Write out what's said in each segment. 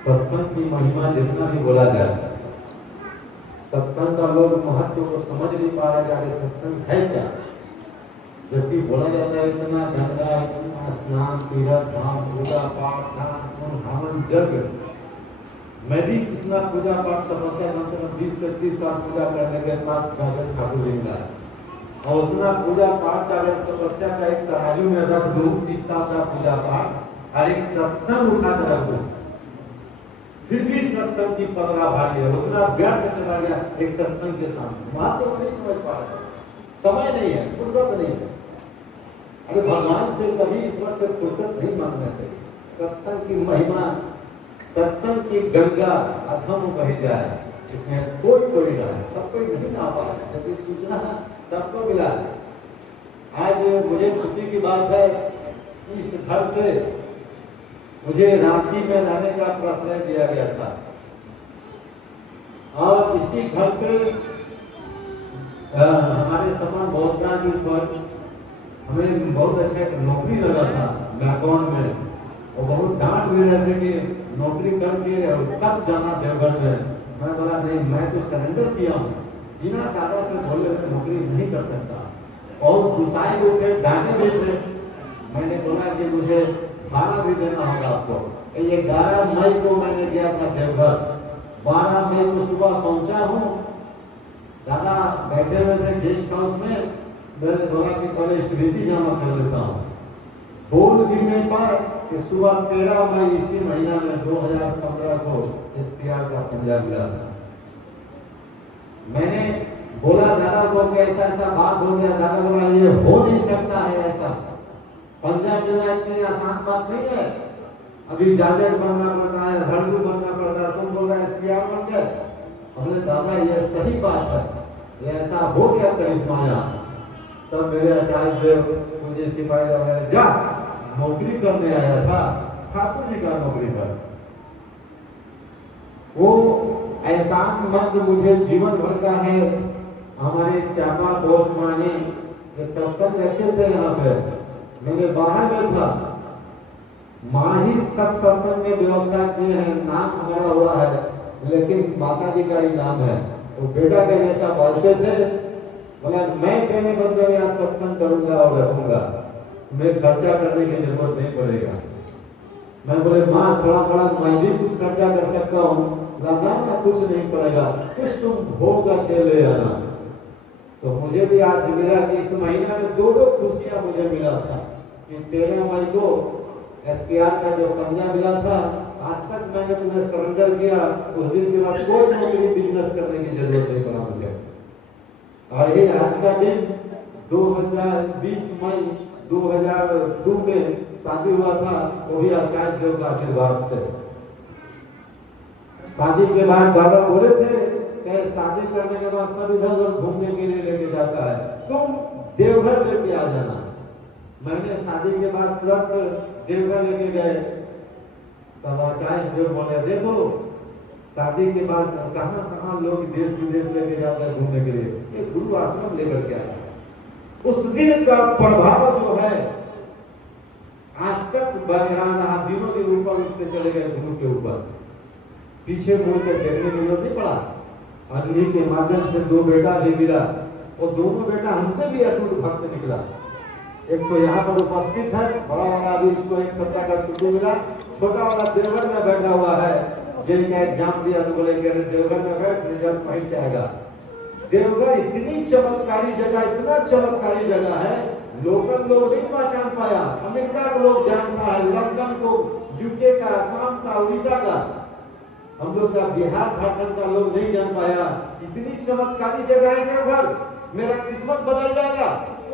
सत्संग की महिमा जितना भी बोला जाए, सत्संग का लोग महत्व को समझ नहीं पा रहे कि सत्संग है क्या। जबकि बोला जाता है इतना गंगा, इतना स्नान, तीर्थ धाम, पूजा पाठ, दान हवन यज्ञ। मैं भी कितना पूजा पाठ तपस्या 20 से 30 साल पूजा करने के बाद जाकर ठाकुर जी का और उतना पूजा पाठ अगर तपस्या का एक तराजू में रख दूं 30 साल का पूजा पाठ और एक सत्संग उठा कर रख दूं, फिर भी सत्संग की पगड़ा भारी है, उतना व्यर्थ चला गया एक सत्संग के सामने। महत्व नहीं समझ पा रहे, समय नहीं है, फुर्सत नहीं है। अरे भगवान से कभी ईश्वर से फुर्सत नहीं मांगना चाहिए। सत्संग की महिमा, सत्संग की गंगा अथम बह जाए, इसमें कोई रहे, सब कोई नहीं ना पा रहा, जबकि सूचना सबको मिला है। आज मुझे खुशी की बात है, इस घर से मुझे रांची में रहने का प्रश्रय दिया गया था और इसी घर से हमारे समान बहुतगा के ऊपर हमें बहुत अच्छा एक नौकरी लगा था मैकॉन में, और बहुत डांट भी रहे थे कि नौकरी करके कब जाना देवघर में। मैं बोला नहीं, मैं तो सरेंडर किया हूँ, बिना दादा से बोले मैं नौकरी नहीं कर सकता। और गुस्साए हुए थे, डांटे भी थे। मैंने बोला कि मुझे भाड़ा भी देना होगा आपको। ये 11 मई को मैंने गया था देवघर, 12 मई को सुबह पहुंचा हूँ। दादा बैठे हुए थे गेस्ट हाउस में, मैंने बोला कि पहले स्मृति जमा कर लेता हूँ। बोल भी नहीं पाए कि सुबह 13 मई इसी महीना में 2015 को SPR का पंजा मिला था। मैंने बोला दादा को कि ऐसा ऐसा बात हो गया। दादा बोला ये हो नहीं सकता है, ऐसा पंजा मिलना इतनी आसान बात नहीं है, अभी जाजट बनना पड़ता है, हड़ू बनना पड़ता है। तुम बोल रहे SPR बन गए। हमने दादा ये सही बात है, ये ऐसा हो गया करिश्मा यहाँ। तब मेरे आचार्य देव मुझे सिपाही वगैरह जा नौकरी करने आया था ठाकुर जी का नौकरी पर। वो एहसान मंद मुझे जीवन भर का है। हमारे चापा दोस्त माने सत्संग रखे थे यहाँ पे, मैंने बाहर में था, माँ ही सब सत्संग में व्यवस्था किए हैं, नाम हमारा हुआ है, लेकिन माता जी का ही नाम है। तो बेटा के जैसा बोलते थे, बोला मैं कहने बदले में आज सत्संग करूंगा और रखूंगा, मैं खर्चा करने की जरूरत नहीं पड़ेगा। मैं बोले माँ थोड़ा थोड़ा मैं भी कुछ खर्चा कर सकता हूँ। लगा ना कुछ नहीं पड़ेगा, कुछ तुम भोग का छे ले आना। तो मुझे भी आज मिला कि इस महीने में 2 खुशियां मुझे मिला था कि 13 मई को SPR का जो पंजा मिला था, आज तक मैंने तुम्हें सरेंडर किया। उस दिन के बाद कोई नौकरी बिजनेस करने की जरूरत नहीं पड़ा मुझे। और ये आज का दिन 2020 मई 2002 में शादी हुआ था, वो भी आचार्य देव का आशीर्वाद से। शादी के बाद बाबा बोले थे कि शादी करने के बाद सब इधर उधर घूमने के लिए लेके जाता है, तुम देवघर लेके आ जाना। मैंने शादी के बाद तुरंत देवघर लेके गए। तब आचार्य देव बोले देखो शादी के बाद कहां कहां लोग देश विदेश लेके जाते हैं घूमने के लिए, ये गुरु आश्रम लेकर के आया। उस दिन का प्रभाव जो है आज तक बरकरार रहा, दिनों के ऊपर उठते चले गए गुरु के ऊपर, पीछे मुड़ के देखने की जरूरत नहीं पड़ा। अग्नि के माध्यम से 2 बेटा भी मिला, और दोनों बेटा हमसे भी अटूट भक्त निकला। एक तो यहाँ पर उपस्थित है, बड़ा वाला अभी इसको 1 सप्ताह का छुट्टी मिला, छोटा वाला देवघर में बैठा हुआ है। जेल का एग्जाम दिया तो बोले देवघर में बैठ, रिजल्ट वहीं से आएगा। देवघर इतनी चमत्कारी जगह, इतना चमत्कारी जगह है, लोकल लोग नहीं पहचान पाया। अमेरिका के लोग जानता है, लंदन को, यूके का, असम का, उड़ीसा का, हम लोग का बिहार झारखंड का लोग नहीं जान पाया। इतनी चमत्कारी जगह है देवघर, मेरा किस्मत बदल जाएगा,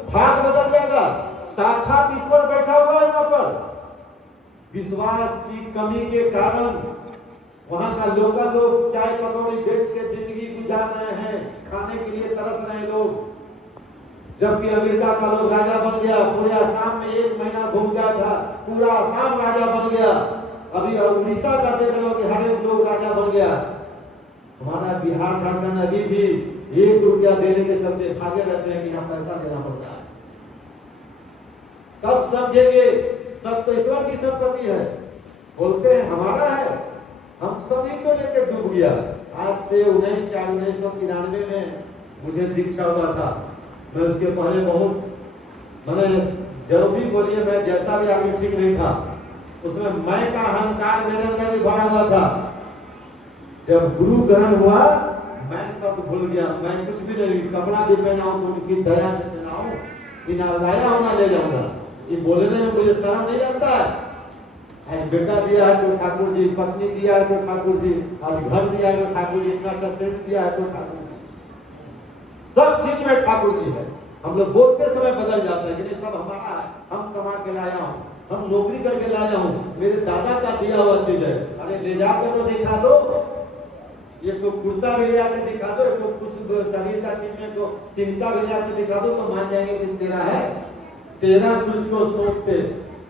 भाग बदल जाएगा। साक्षात ईश्वर बैठा हुआ है यहाँ पर। विश्वास की कमी के कारण वहां का लोकल लोग चाय पकौड़ी बेच के जिंदगी गुजार रहे हैं, खाने के लिए तरस रहे लोग। जबकि अमेरिका का लोग राजा बन गया, पूरे आसाम में 1 महीना घूम गया था, पूरा आसाम राजा बन गया। अभी उड़ीसा का देख लो कि हर एक लोग राजा बन गया। हमारा बिहार झारखंड अभी भी 1 रुपया देने के चलते भागे रहते हैं कि यहाँ पैसा देना पड़ता है। तब समझेंगे सब तो ईश्वर की संपत्ति है। बोलते हैं हमारा है, हम सभी को लेकर डूब गया। आज से 1993 में मुझे दीक्षा हुआ था। मैं उसके पहले बहुत मैंने जब भी बोलिए मैं जैसा भी आगे ठीक नहीं था, उसमें मैं का अहंकार मेरे अंदर भी भरा हुआ था। जब गुरु ग्रहण हुआ मैं सब भूल गया, मैं कुछ भी नहीं, कपड़ा भी पहनाऊं तो उनकी दया से पहनाऊं, बिना लाया होना ले जाऊंगा। ये बोलने में मुझे शर्म नहीं लगता है। आज बेटा दिया है तो ठाकुर जी, पत्नी दिया है तो ठाकुर जी, आज घर दिया है तो ठाकुर जी, इतना अच्छा सेठ दिया है तो ठाकुर जी, सब चीज में ठाकुर जी है। हम लोग बोलते समय बदल जाते हैं कि नहीं सब हमारा है, हम कमा के लाया हूँ, हम नौकरी करके लाया हूँ, मेरे दादा का दिया हुआ चीज है। अरे ले जाकर तो दिखा दो, ये तो कुर्ता भी ले आके दिखा दो, तो कुछ शरीर का चीज में तो तिनका भी ले आके दिखा दो तो मान जाएंगे कि तेरा है, तेरा तुझको सोचते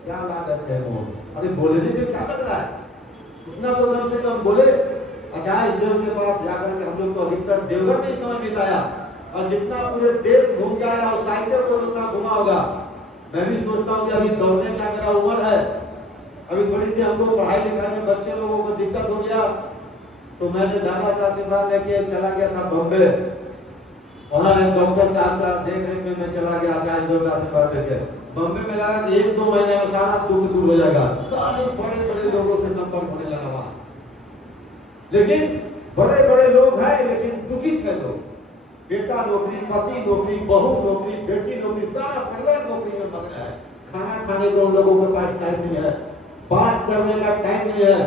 क्या लागत है वो। अरे बोलने में क्या लग रहा है, उतना तो कम से कम बोले। अच्छा इस देव के पास जाकर के हम लोग तो अधिकतर देवघर में समय बिताया, और जितना पूरे देश घूम के आया और साइकिल को उतना घुमा होगा। मैं भी सोचता हूँ कि अभी दौड़ने का मेरा उम्र है, अभी थोड़ी सी हमको पढ़ाई लिखाई में बच्चे लोगों को दिक्कत हो गया, तो मैंने दादा से आशीर्वाद लेके चला गया था बॉम्बे। वहाँ डॉक्टर साहब का देख रेख में मैं चला गया, आचार्य देव का आशीर्वाद लेके बॉम्बे में लगा कि 1-2 महीने में सारा दुख दूर हो जाएगा। सारे बड़े बड़े लोगों से संपर्क होने लगा वहाँ, लेकिन बड़े बड़े लोग हैं लेकिन दुखित है लोग। बेटा नौकरी, पति नौकरी, बहू नौकरी, बेटी नौकरी, सारा परिवार नौकरी में मगन है। खाना खाने को उन लोगों के पास टाइम नहीं है, बात करने का टाइम नहीं है।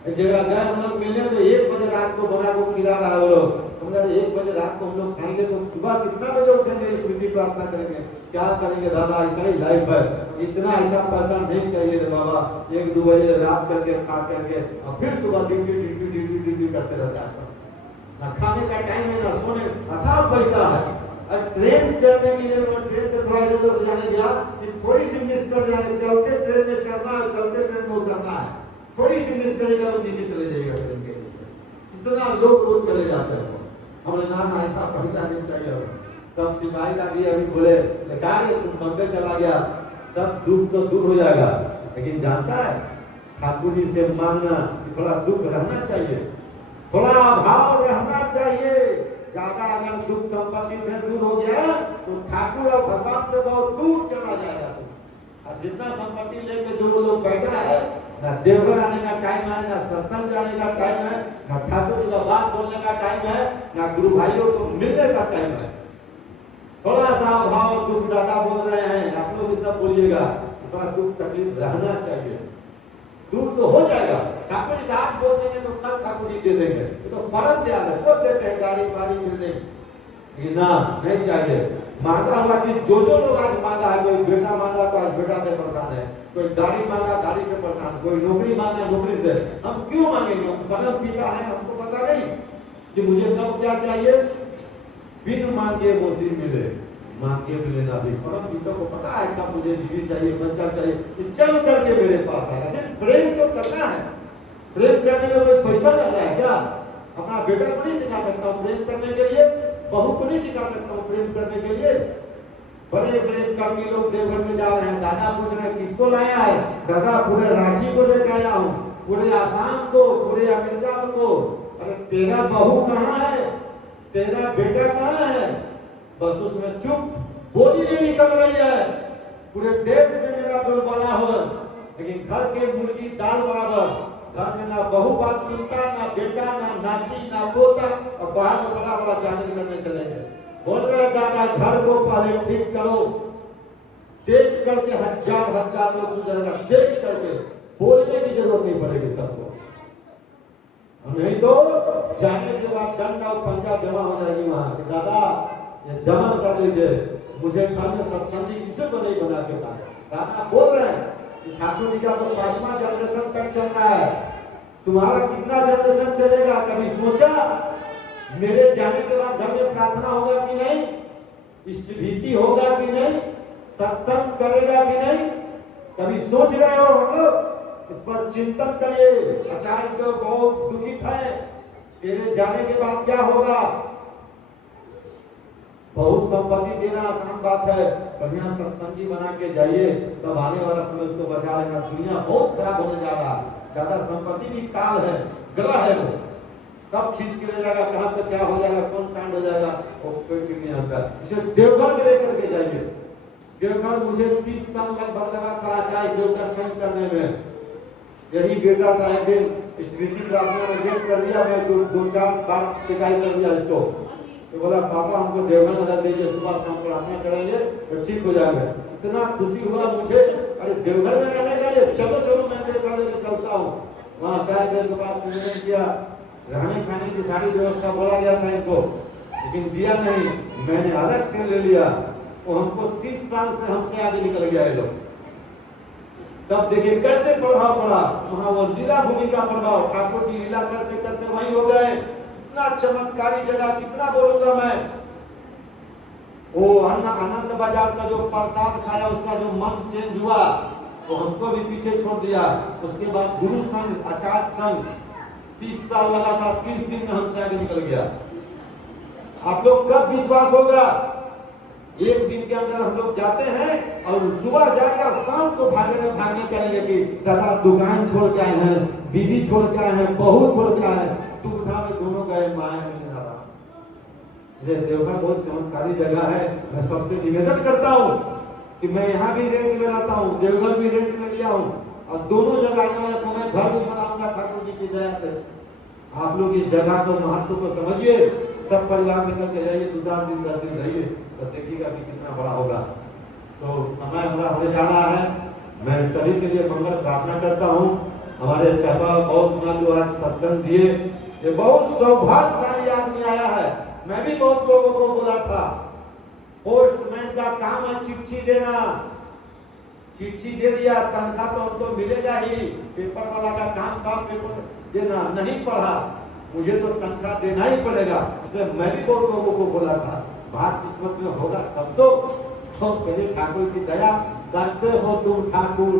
एक जगह गए हम लोग मिलने तो 1 बजे रात को बना को खिला रहा है वो लोग। हमने 1 बजे रात को हम लोग खाएंगे तो सुबह कितना बजे उठेंगे, स्मृति प्रार्थना करेंगे, क्या करेंगे दादा, ऐसा ही लाइफ है, इतना ऐसा पैसा नहीं चाहिए रे बाबा। 1-2 बजे रात करके खा करके और फिर सुबह ड्यूटी करते रहता है। ना खाने का टाइम है ना सोने, अथाह पैसा है। और ट्रेन चलने के लिए मैं ट्रेन से थोड़ा इधर जाने गया कि थोड़ी सी मिस कर जाए, चलते ट्रेन में चलना है, चलते ट्रेन में उतरना है, थोड़ी सी मिस करेगा तो नीचे चले जाएगा ट्रेन के नीचे। इतना लोग रोज चले जाते हैं। हमने ना ऐसा पैसा नहीं चाहिए। तब सिपाही का भी अभी बोले कहा तुम बम्बे चला गया, सब दुख तो दूर हो जाएगा, लेकिन जानता है ठाकुर जी से मांगना थोड़ा दुख रहना चाहिए, थोड़ा अभाव रहना चाहिए। ज्यादा अगर दुख संपत्ति से दूर हो गया तो ठाकुर और भगवान से बहुत दूर चला जाएगा। और जितना संपत्ति लेके जो लोग बैठा है, ना देवघर आने का टाइम है, ना सत्संग जाने का टाइम है, ना ठाकुर जी का बात बोलने का टाइम है, ना गुरु भाइयों को मिलने का टाइम है। थोड़ा सा अभाव दुख ज्यादा बोल रहे हैं, आप लोग सब बोलिएगा, थोड़ा दुख तकलीफ रहना चाहिए, दूर तो हो जाएगा। ठाकुर जी आज बोल देंगे तो कल ठाकुर जी दे देंगे, तो फर्क दिया है, खुद देते हैं गाड़ी वाड़ी मिलने, ना नहीं चाहिए। मांगा हुआ चीज जो लोग आज मांगा है, कोई बेटा मांगा तो आज बेटा से परेशान है, कोई गाड़ी मांगा गाड़ी से परेशान, कोई नौकरी मांगा नौकरी से। हम क्यों मांगेंगे, परम पिता है, हमको पता नहीं कि मुझे कब क्या चाहिए। बिन मांगे मोती मिले, मांगे मिले ना भी। परम पिता को पता है कब मुझे बीवी चाहिए, बच्चा चाहिए, तो चल करके मेरे पास आएगा। सिर्फ प्रेम तो करना है, प्रेम करने में कोई पैसा लग रहा है क्या? अपना बेटा को नहीं सिखा सकता हूँ प्रेम करने के लिए, बहू को नहीं सिखा सकता हूँ प्रेम करने के लिए। बड़े बड़े कर्मी लोग देवघर में जा रहे हैं, दादा पूछ रहे हैं किसको लाया है, दादा पूरे रांची को लेकर आया हूँ, पूरे आसाम को, पूरे अमेरिका को। अरे तेरा बहू कहाँ है, तेरा बेटा कहाँ है? बस उसमें चुप, बोली नहीं निकल रही है। पूरे देश में मेरा बोलबाला हो, लेकिन घर के मुर्गी दाल बराबर। घर में ना बहू बात सुनता, ना बेटा, ना नाती, ना पोता, और बाहर में बड़ा बड़ा जादू करने चले गए। बोल रहे दादा घर को पहले ठीक करो, देख करके हजार लोग सुधरेगा, देख करके बोलने की जरूरत नहीं पड़ेगी सबको, नहीं तो जाने के बाद दंड और पंजा जमा हो जाएगी वहां कि दादा ये जमा कर लीजिए, मुझे घर में सत्संगी किसी को नहीं बना के दादा बोल रहे हैं कि ठाकुर जी का तो 5वां जनरेशन तक चल रहा है, तुम्हारा कितना जनरेशन चलेगा? कभी सोचा मेरे जाने के बाद घर में प्रार्थना होगा कि नहीं, इष्टभीति होगा कि नहीं, सत्संग करेगा कि नहीं? कभी सोच रहे हो हम लोग? इस पर चिंतन करिए। आचार्य को बहुत दुखित है, तेरे जाने के बाद क्या होगा? बहुत संपत्ति देना आसान बात है, बढ़िया सत्संगी बना के जाइए, तब आने वाला समय उसको बचा लेना। दुनिया बहुत खराब होने जा रहा है, ज्यादा संपत्ति भी काल है, ग्रह है, वो कब खींच के ले जाएगा, कहाँ पे क्या हो जाएगा, कौन कांड हो जाएगा, वो कोई ठीक नहीं होता। इसे देवघर में लेकर के जाइए। देवघर मुझे 30 साल लगभग लगा था आचार्य देव का संग करने में। यही बेटा था, एक दिन स्मृति प्रार्थना में गेट कर दिया, मैं 2-4 बार पिटाई कर दिया इसको, तो बोला पापा हमको देवघर में रख दीजिए, सुबह शाम प्रार्थना करेंगे तो ठीक हो जाएगा। इतना खुशी हुआ मुझे, अरे देवघर में रहने का लिए, चलो चलो मैं देवघर लेके चलता हूँ। वहाँ आचार्य देव के पास निवेदन किया, रहने खाने की सारी व्यवस्था बोला गया था इनको, लेकिन दिया नहीं, मैंने अलग से ले लिया। वो हमको 30 साल से हमसे आगे निकल गया ये लोग। तब देखिए कैसे प्रभाव पड़ा वहां, वो लीला भूमि का प्रभाव, ठाकुर की लीला करते करते वहीं हो गए। इतना चमत्कारी जगह, कितना बोलूंगा मैं। वो आनंद बाजार का जो प्रसाद खाया, उसका जो मन चेंज हुआ, वो हमको भी पीछे छोड़ दिया। उसके बाद गुरु संघ, आचार्य संघ, 30 साल लगा था, 30 दिन में हमसे आगे निकल गया। आप लोग कब विश्वास होगा? एक दिन के अंदर हम लोग जाते हैं और सुबह जाकर शाम को भागने चलेंगे कि दादा दुकान छोड़ के आए हैं, बीवी छोड़ के आए हैं, बहू छोड़ के आए हैं, दुविधा में दोनों गए, माया में दादा। ये देवघर बहुत चमत्कारी जगह है। मैं सबसे निवेदन करता हूँ कि मैं यहाँ भी रेंट में रहता हूँ, देवघर भी रेंट में लिया हूँ, और दोनों जगह आने वाले समय घर भी बनाऊंगा ठाकुर जी की दया से। आप लोग इस जगह को, महत्व को समझिए, सब परिवार लेकर के जाइए, 2-4 दिन 10 दिन रहिए, तो देखिएगा कि कितना बड़ा होगा। तो समय हमारा होने जा रहा है। मैं सभी के लिए मंगल प्रार्थना करता हूँ। हमारे चाचा बहुत जो आज सत्संग दिए, ये बहुत सौभाग्यशाली आदमी आया है। मैं भी बहुत लोगों को बोला था, पोस्टमैन का काम है चिट्ठी देना, चिट्ठी दे दिया, तनख्वाह तो हमको मिलेगा ही, पेपर वाला का काम था पेपर देना, नहीं पढ़ा, मुझे तो तनख्वाह देना ही पड़ेगा। इसलिए मैं भी बहुत लोगों को बोला था, बात किस्मत में होगा तब तो पहले ठाकुर की दया करते हो तुम ठाकुर,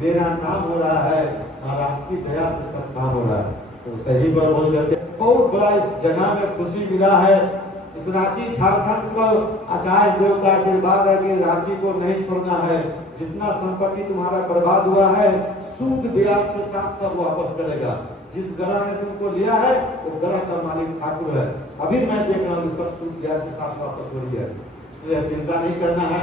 मेरा नाम हो रहा है और आपकी दया से सब काम हो रहा है। तो सही पर बोल जाते, बहुत बड़ा इस जगह में खुशी मिला है। इस रांची झारखंड को आचार्य देव का आशीर्वाद है कि रांची को नहीं छोड़ना है। जितना संपत्ति तुम्हारा बर्बाद हुआ है, सूद ब्याज के साथ सब वापस करेगा। जिस ग्रह ने तुमको लिया है वो ग्रह का मालिक ठाकुर है। अभी मैं देख रहा हूँ सब सूद ब्याज के साथ वापस हो रही है, इसलिए चिंता नहीं करना है।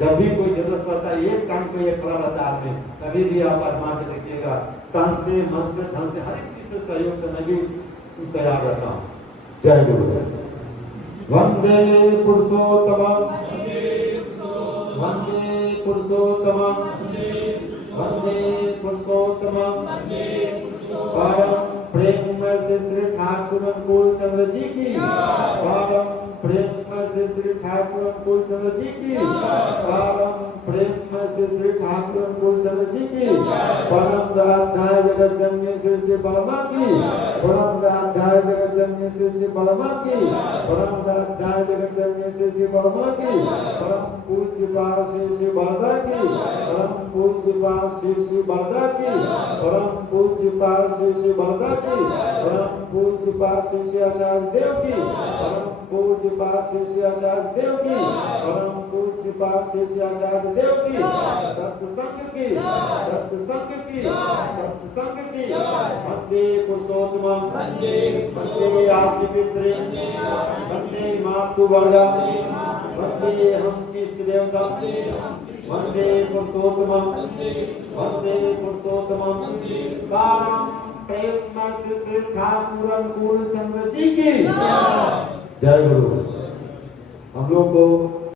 जब भी कोई जरूरत पड़ता है, एक टाइम पे ये खड़ा रहता है आदमी, कभी भी आप आजमा के देखिएगा, तन से, मन से, धन से, हर एक चीज से सहयोग से मैं भी तैयार रहता हूँ। जय गुरु। वंदे पुरुषोत्तमं, वंदे पुरुषोत्तमं, वंदे पुरुषोत्तमं। परम प्रेम से श्री ठाकुर अनुकूल चंद्र जी की, परम प्रेम से श्री ठाकुर अनुकूल चंद्र जी की, परम प्रेम से श्री ठाकुर अनुकूल चंद्र जी की, परम राधाय जगत जननी श्री बलमा की, परम राधाय जगत जननी श्री बलमा की, परम राधाय जगत जननी श्री बलमा की, परम पूज्य पास श्री बलदा की, परम पूज्य पास श्री बलदा की, परम पूज्य पास श्री बलदा की, परम पूज्य पास श्री आचार्य देव की, परम पूज्य पास श्री आचार्य देव की, परम पूज्य पास श्री आचार्य देव की, सत्संग की, सत्संग की, सत्संग की। वंदे पुरुषोत्तमं, वंदे आपकी पितृ, वंदे मातृवर्गा, वंदे हम इष्ट देवता, वंदे पुरुषोत्तमं, वंदे पुरुषोत्तमं। परम प्रेम से श्री ठाकुर अनुकूल चंद्र जी की जय गुरु। हम लोग को